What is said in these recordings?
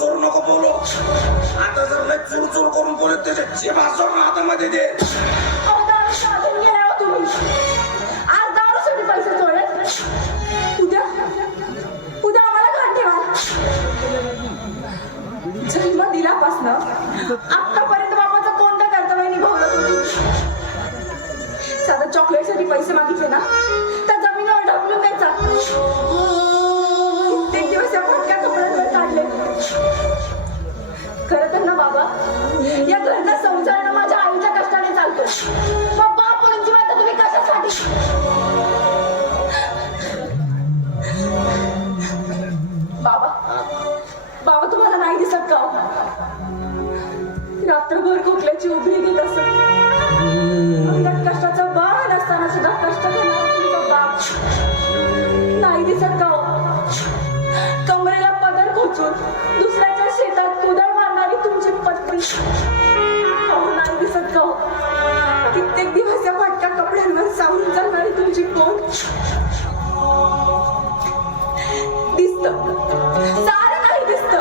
चोर नको बोलो. आता जर लय चूर करून बोलत त्याचे भाषण हातामध्ये दे. तुम्ही आज दारूसाठी पैसे चोरले. उद्या आम्हाला घाण ठेवाल. जन्म दिल्यापासनं आतापर्यंत बाबाचं कोणतं कर्तव्य निभावलं तुम्ही. साधा चॉकलेटसाठी पैसे मागितले ना तर जमिनीवर ढकलून द्यायचा. एक दिवस या फटक्या कपड्यांवर काढले. खरं तर ना बाबा या घरचा संसार ना माझ्या आईच्या कष्टाने चालतो. मग बाप म्हणून जीवात तुम्ही कशासाठी. बाबा तुम्हाला नाही दिसत का. रात्रभर खोकल्याची उघडी देत असत. कष्टाचं बाळ असताना सुद्धा कष्ट करणार तुमचा बाप नाही दिसत का. कमरेला पदर खोचून दुसऱ्याच्या शेतात कुदळ मारणारी तुमची पत्नी नाही दिसत का. कित्येक दिवस या फाटक्या कपड्यांवर सावरून चालणारी तुमची कोण दिसत. सारं काही दिसत.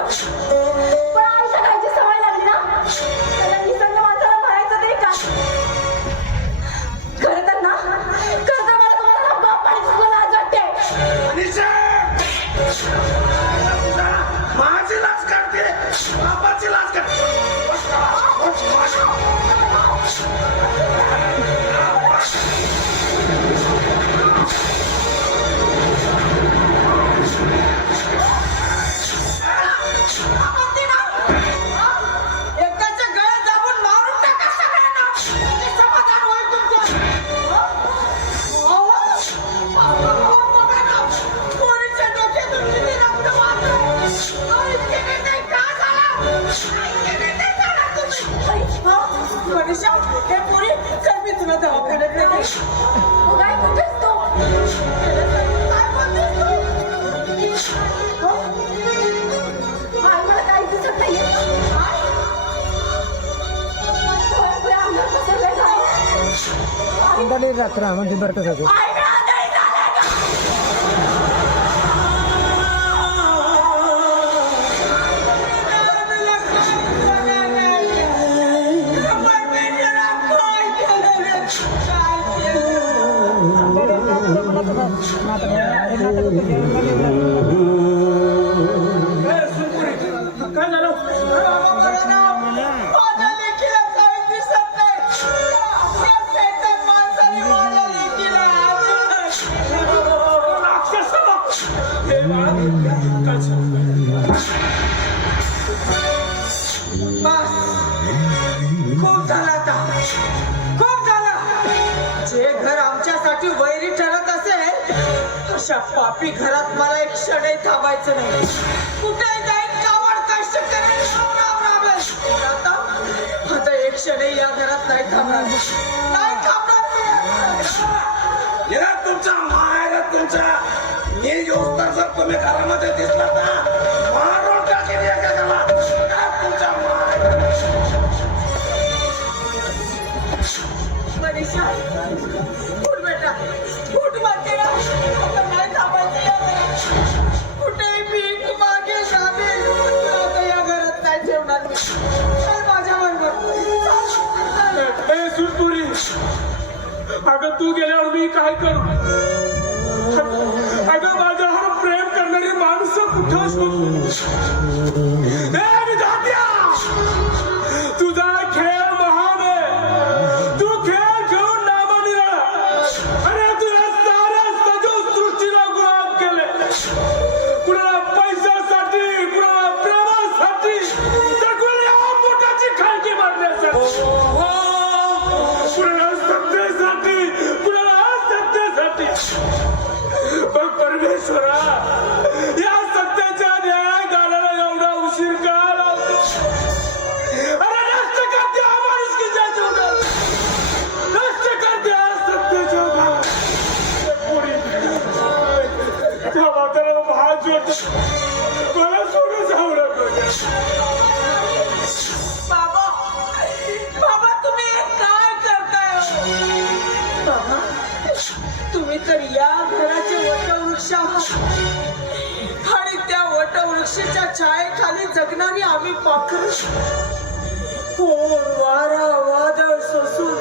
पण आयुष्य खायची सवय लागली ना त्याला निसंग माणसाला म्हणायचं तरी का. खरं तर मला तुम्हाला बाप आणि सुद्धा लाज वाटते. माझी लाच काढते बापाची लाच काढते. एकाच्या गळ्यात दाबून मारून टाका सगळ्यांना. समाधान होईल तुमचं. पोरीच्या डोक्यातून किती रक्त वाहतंय. इतके निर्णय का झाला. इतके निर्णय का झाला तुम्ही. मनीषा हे पोरी चल मी तुला दवाखान्यात नेते. काय कुठेस तू. काय बोलतेस तू. आई मला काही दिसत नाहीये. रात्र म्हणजे बरं कसं काय झालं. खूप झालं आता. खूप झालं. जे घर आमच्यासाठी वैरी ठरत असेल अशा पापी घरात मला एक क्षणही थांबायचं नाही. कुठेही जाईन कावड कष्ट करेल राबेल. आता एक क्षणही या घरात नाही थांबणार. नाही थांबणार. तुमच्या मायला तुमच्या मी योजना जर तुम्ही घरामध्ये दिसला ना मारून टाकेल एखाद्याला. तुमच्या माय मनीषा उठ बेटा उठ म्हणते ना. आता नाही थांबायचं या घरात. कुठेही भीक मागेल राबेल. आता या घरात नाही ठेवणार मी. चल माझ्या बरोबर. सुनपुरी अगं तू गेल्यावर मी काय करू. अगं माझ्यावर प्रेम करणारी माणसं कुठं शोधू. तुझा खेळ महान आहे. तू खेळ घेऊन नामा निराळा. अरे तुला साऱ्या सजीव सृष्टीला गुलाम केले. कुणाला पैशासाठी कुणाला प्रेमासाठी तर कुणाला पोटाची खालची मारण्यासाठी. कुणाला सत्तेसाठी कुणाला असत्तेसाठी. पण परमेश्वरा या सत्तेच्या न्याय घालायला एवढा उशीर का लावतो. तुम्ही तर या घराचे वटवृक्ष आहात आणि त्या वटवृक्षाच्या छायेखाली जगणारी आम्ही पाखरं. ऊन वारा वादळ सोसून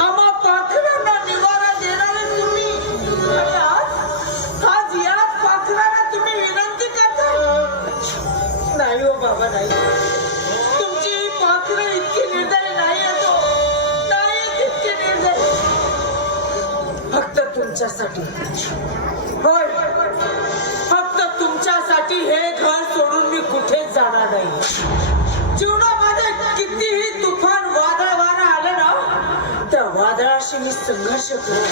आम्हा पाखरांना निवारा देणारे तुम्ही. आणि आज याच पाखरांना तुम्ही विनंती करता. नाही हो बाबा, नाही. तुमची ही पाखरं इतकी निर्दयी नाही येतो, नाही तितकी निर्दयी. फक्त तुमच्यासाठी, होय, फक्त तुमच्यासाठी हे घर सोडून मी कुठेच जाणार नाही. जीवनामध्ये कितीही तुफान वादळ वारा आलं ना, त्या वादळाशी मी संघर्ष करेन,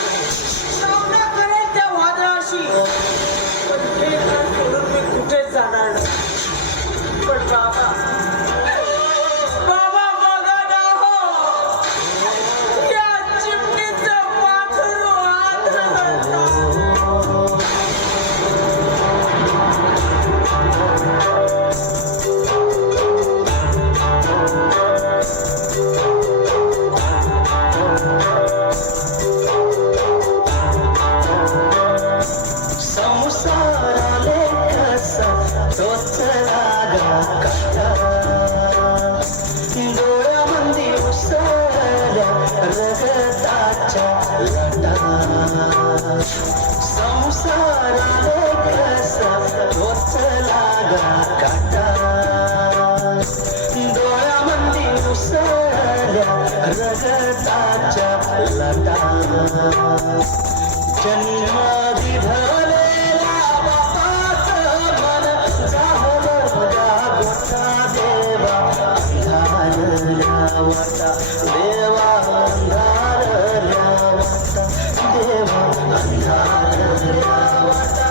सामना करेन त्या वादळाशी. पण हे घर सोडून मी कुठेच जाणार नाही. पण बाबा, बाबा बघा ना हो, या चिमणीचं पाखरू आंधळं. डोळ्यामंदी उसळल्या रगताच्या लाटा. संसाराले कसा टोचला गा काटा. डोळ्यामंदी उसळल्या रगताच्या लाटा. जन्म विधलेला बापाचं मन झालं जागोटा. देवा अंधारल्या वाटा, देवा अंधारल्या वाटा, देवा अंधारल्या वाटा.